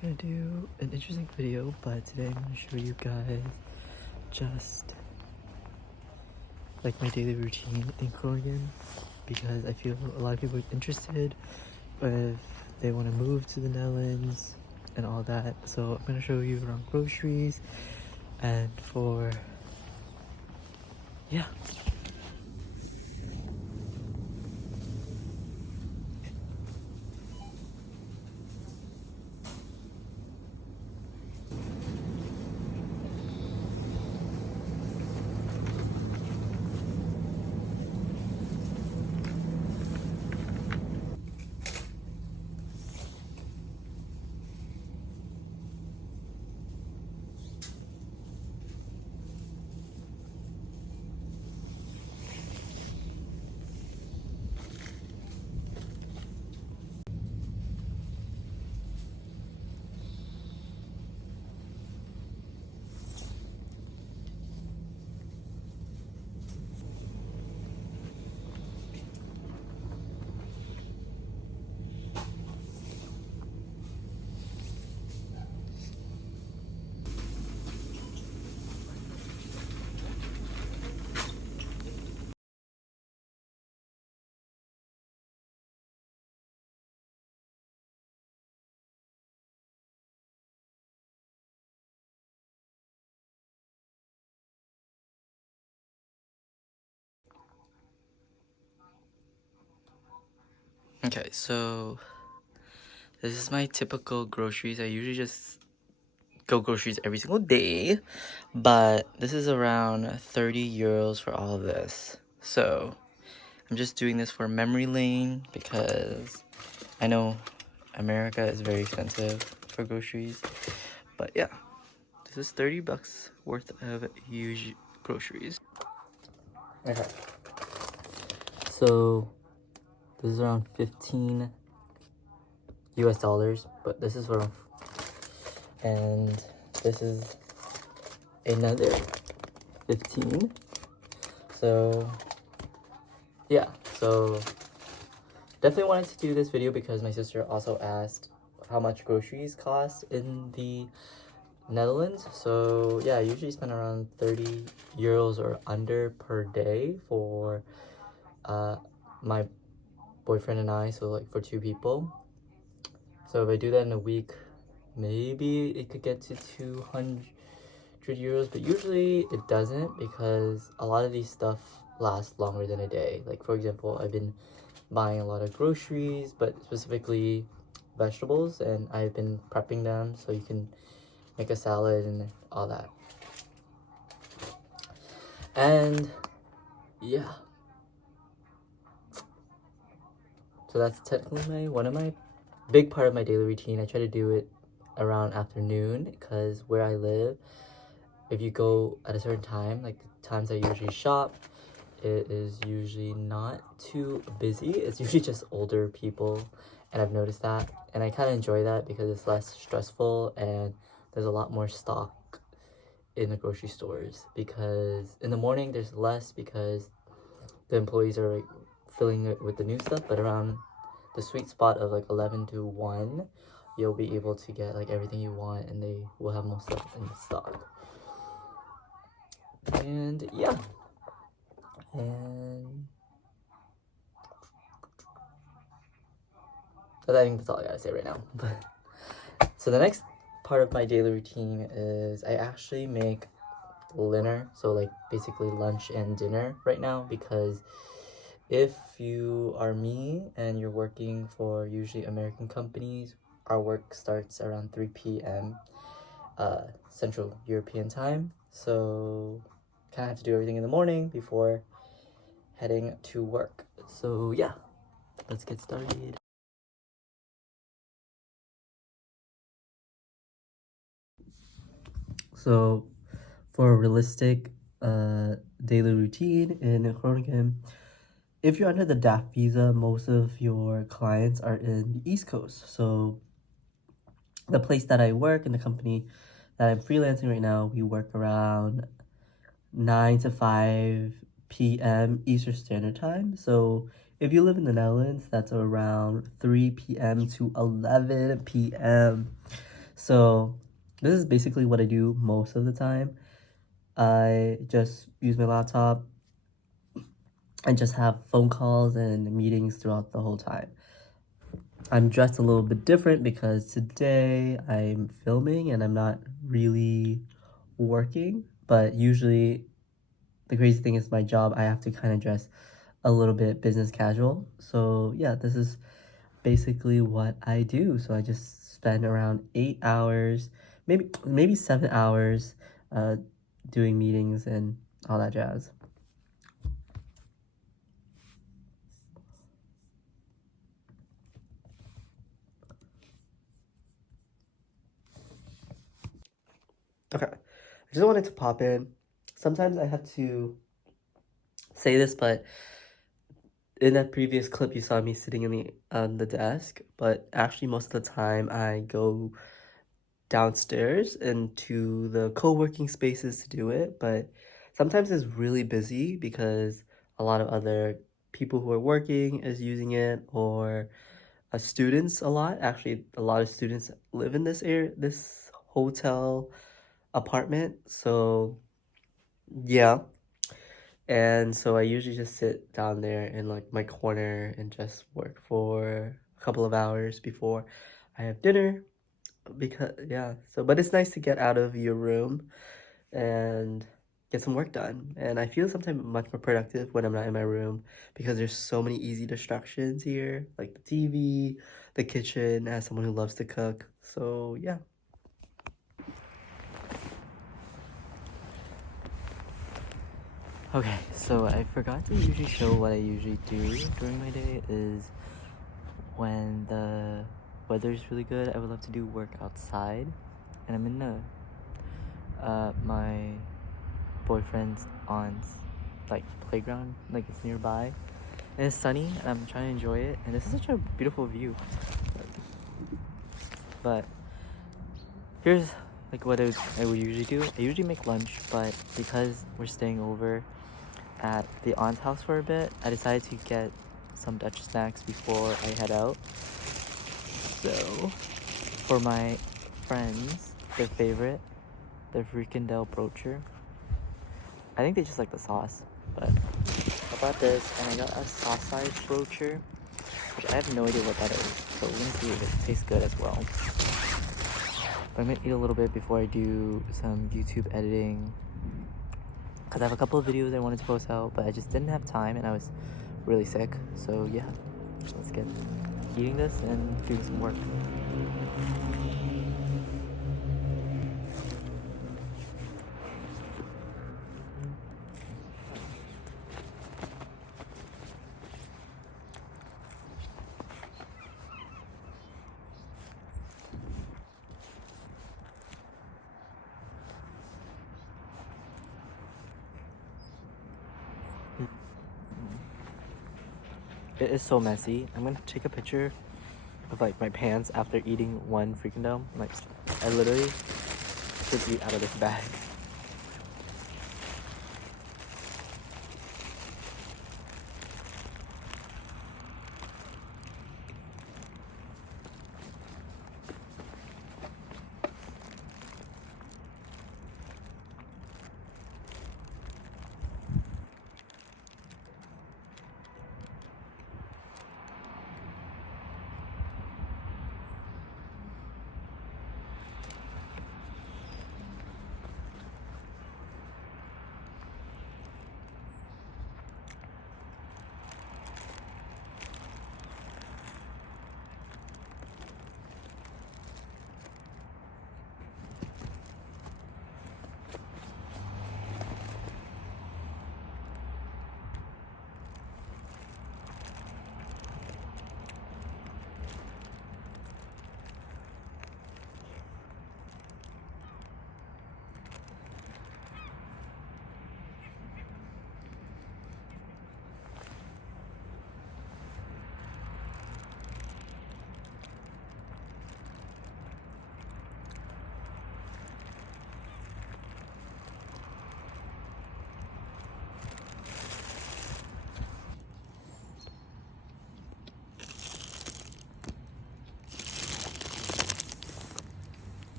gonna do an interesting video, but today I'm gonna show you guys just like my daily routine in Groningen, because I feel a lot of people are interested if they want to move to the Netherlands and all that. So I'm gonna show you around groceries and yeah. Okay, so this is my typical groceries. I usually just go groceries every single day, but this is around 30 euros for all of this. So I'm just doing this for memory lane because I know America is very expensive for groceries, but yeah, this is 30 bucks worth of huge groceries. Okay, so this is around 15 US dollars, but this is around, and this is another 15. So yeah, so definitely wanted to do this video because my sister also asked how much groceries cost in the Netherlands. So yeah, I usually spend around 30 euros or under per day for my boyfriend and I, so like for 2 people. So if I do that in a week, maybe it could get to 200 euros, but usually it doesn't because a lot of these stuff last longer than a day. Like for example, I've been buying a lot of groceries, but specifically vegetables, and I've been prepping them so you can make a salad and all that. And yeah, so that's technically one of my big part of my daily routine. I try to do it around afternoon because where I live, if you go at a certain time, like the times I usually shop, it is usually not too busy. It's usually just older people, and I've noticed that, and I kind of enjoy that because it's less stressful and there's a lot more stock in the grocery stores. Because in the morning there's less because the employees are like filling it with the new stuff, but around the sweet spot of like 11 to 1 you'll be able to get like everything you want, and they will have most stuff in stock. And yeah, and so I think that's all I gotta say right now. So the next part of my daily routine is I actually make dinner, so like basically lunch and dinner right now, because if you are me and you're working for usually American companies, our work starts around 3 p.m. Central European time, so kind of have to do everything in the morning before heading to work. So yeah, let's get started. So for a realistic daily routine in Groningen, if you're under the DAFT visa, most of your clients are in the East Coast. So the place that I work and the company that I'm freelancing right now, we work around 9 to 5 p.m. Eastern Standard Time. So if you live in the Netherlands, that's around 3 p.m. to 11 p.m. So this is basically what I do most of the time. I just use my laptop and just have phone calls and meetings throughout the whole time. I'm dressed a little bit different because today I'm filming and I'm not really working, but usually the crazy thing is my job, I have to kind of dress a little bit business casual. So yeah, this is basically what I do. So I just spend around 8 hours, maybe 7 hours doing meetings and all that jazz. Okay, I just wanted to pop in. Sometimes I have to say this, but in that previous clip you saw me sitting in on the desk, but actually most of the time I go downstairs into the co-working spaces to do it, but sometimes it's really busy because a lot of other people who are working is using it, or students a lot. Actually, a lot of students live in this area, this hotel apartment. So yeah, and so I usually just sit down there in like my corner and just work for a couple of hours before I have dinner. Because yeah, so but it's nice to get out of your room and get some work done. And I feel sometimes much more productive when I'm not in my room because there's so many easy distractions here, like the TV, the kitchen, as someone who loves to cook. So yeah. Okay, so I forgot to usually show what I usually do during my day is when the weather's really good, I would love to do work outside. And I'm in my boyfriend's aunt's like playground, like it's nearby. And it's sunny and I'm trying to enjoy it, and this is such a beautiful view. But here's like what I would usually do. I usually make lunch, but because we're staying over at the aunt's house for a bit, I decided to get some Dutch snacks before I head out. So for my friends, their favorite, their frikandel brocher. I think they just like the sauce, but I bought this and I got a sausage brocher, which I have no idea what that is. So we're gonna see if it tastes good as well. But I'm gonna eat a little bit before I do some YouTube editing, because I have a couple of videos I wanted to post out, but I just didn't have time and I was really sick. So yeah, let's get eating this and doing some work. It is so messy. I'm gonna take a picture of like my pants after eating one frikandel. Like I literally should eat out of this bag.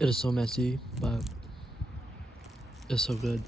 It is so messy, but it's so good.